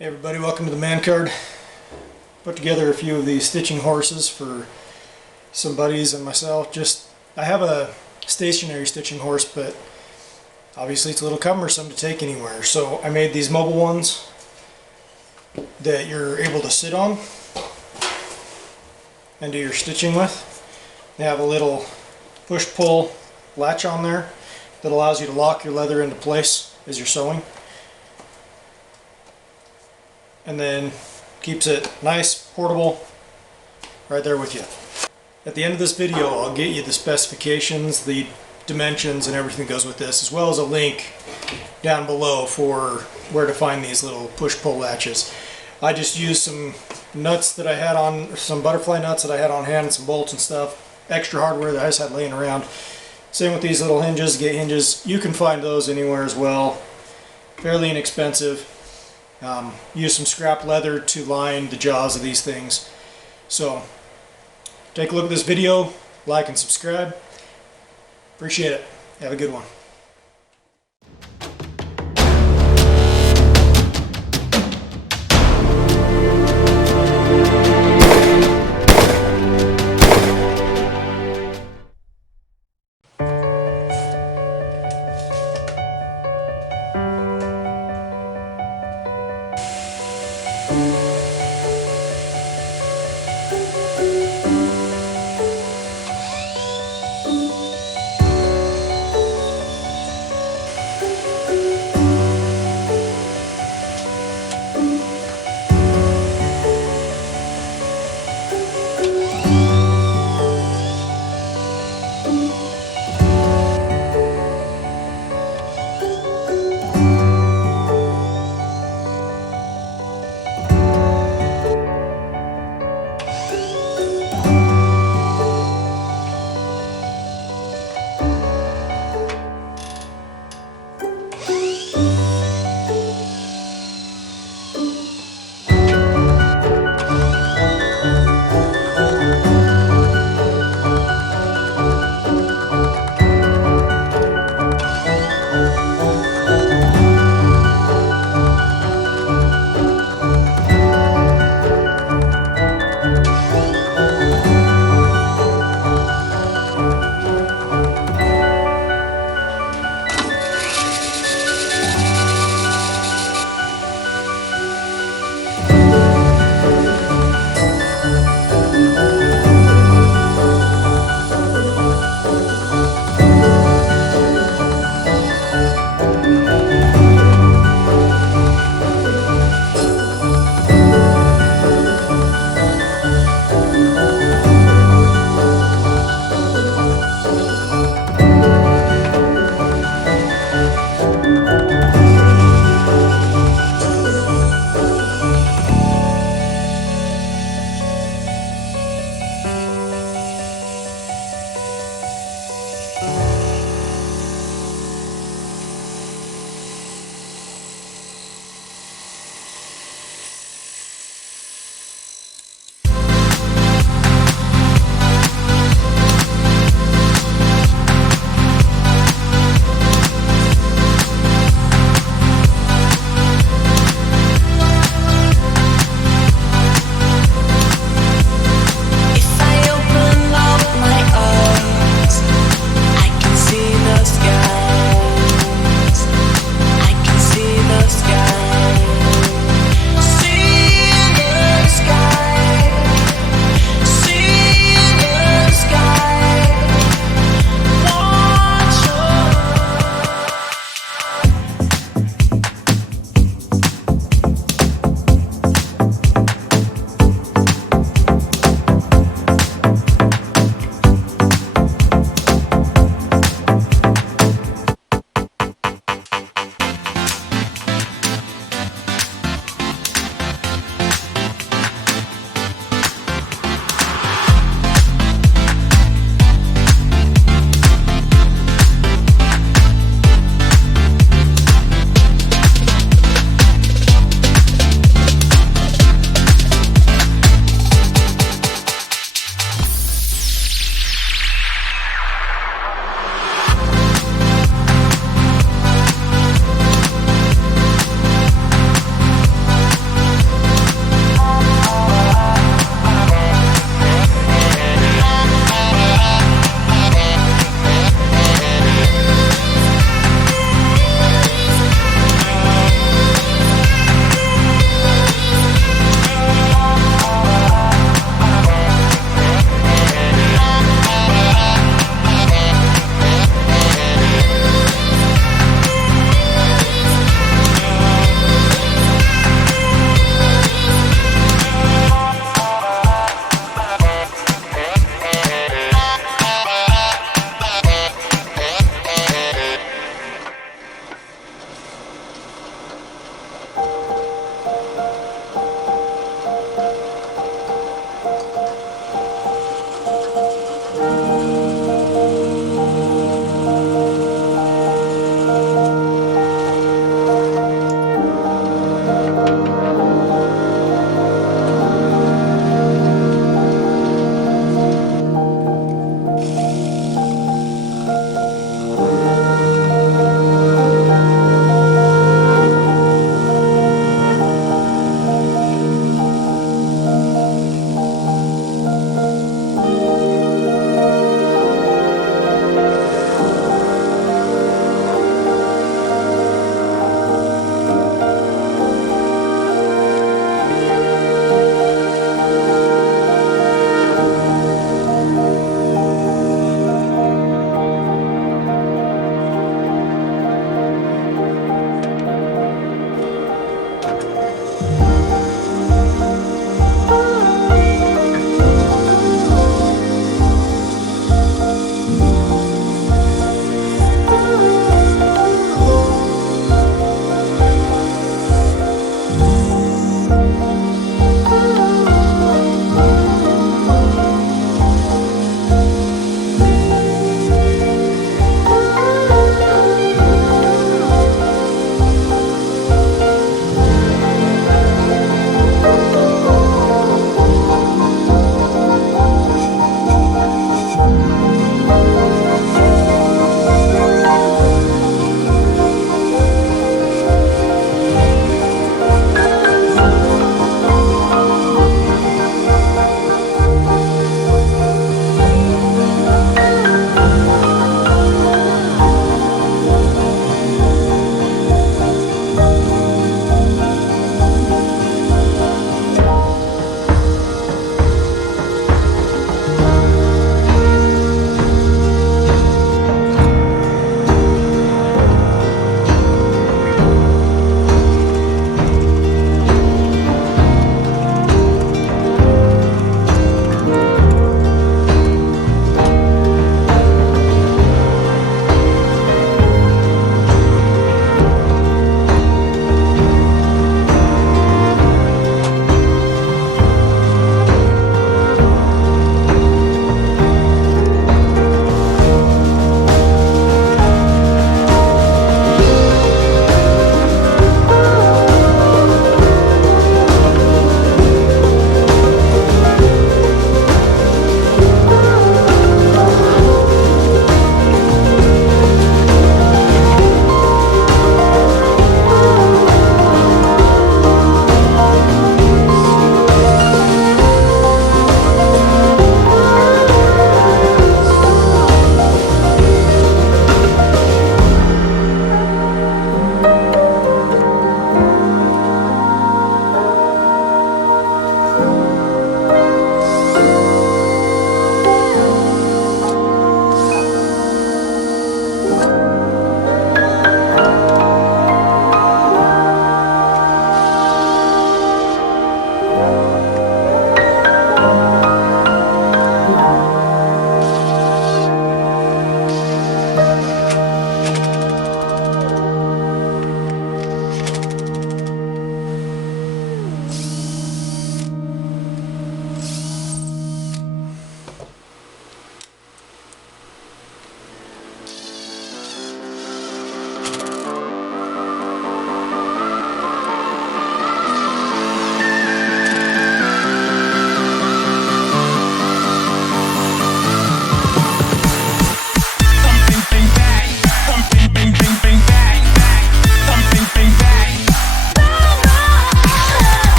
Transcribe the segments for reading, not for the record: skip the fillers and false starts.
Hey everybody, welcome to the Man Card. Put together a few of these stitching horses for some buddies and myself. I have a stationary stitching horse, but obviously it's a little cumbersome to take anywhere. So I made these mobile ones that you're able to sit on and do your stitching with. They have a little push-pull latch on there that allows you to lock your leather into place as you're sewing. And then keeps it nice, portable, right there with you. At the end of this video, I'll get you the specifications, the dimensions, and everything that goes with this, as well as a link down below for where to find these little push-pull latches. I just used some nuts that I had on, some butterfly nuts that I had on hand, and some bolts and stuff, extra hardware that I just had laying around. Same with these little hinges, gate hinges. You can find those anywhere as well. Fairly inexpensive. Use some scrap leather to line the jaws of these things. So take a look at this video, like and subscribe. Appreciate it. Have a good one.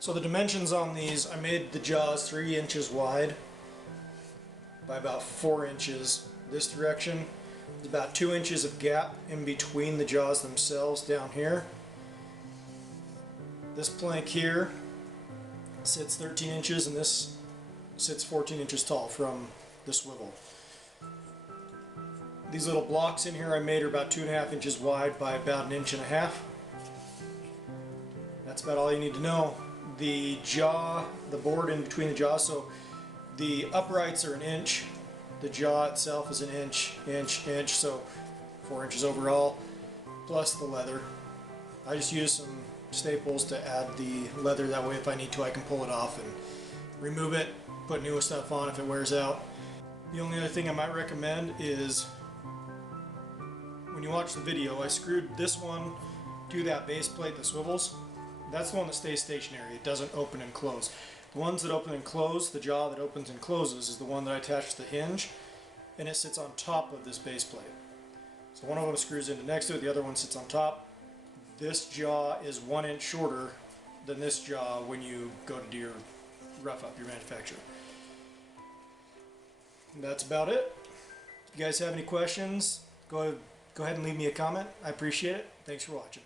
So the dimensions on these, I made the jaws 3 inches wide by about 4 inches this direction. There's about 2 inches of gap in between the jaws themselves down here. This plank here sits 13 inches and this sits 14 inches tall from the swivel. These little blocks in here I made are about 2.5 inches wide by about 1.5 inches. That's about all you need to know. The jaw, the board in between the jaws, so the uprights are 1 inch, the jaw itself is 1 inch, inch, so 4 inches overall, plus the leather. I just use some staples to add the leather, that way if I need to I can pull it off and remove it, put new stuff on if it wears out. The only other thing I might recommend is when you watch the video, I screwed this one to that base plate that swivels. That's the one that stays stationary. It doesn't open and close. The ones that open and close, the jaw that opens and closes, is the one that I attach to the hinge, and it sits on top of this base plate. So one of them screws into next to it, the other one sits on top. This jaw is 1 inch shorter than this jaw when you go to do your rough up your manufacturer. And that's about it. If you guys have any questions, go ahead and leave me a comment. I appreciate it. Thanks for watching.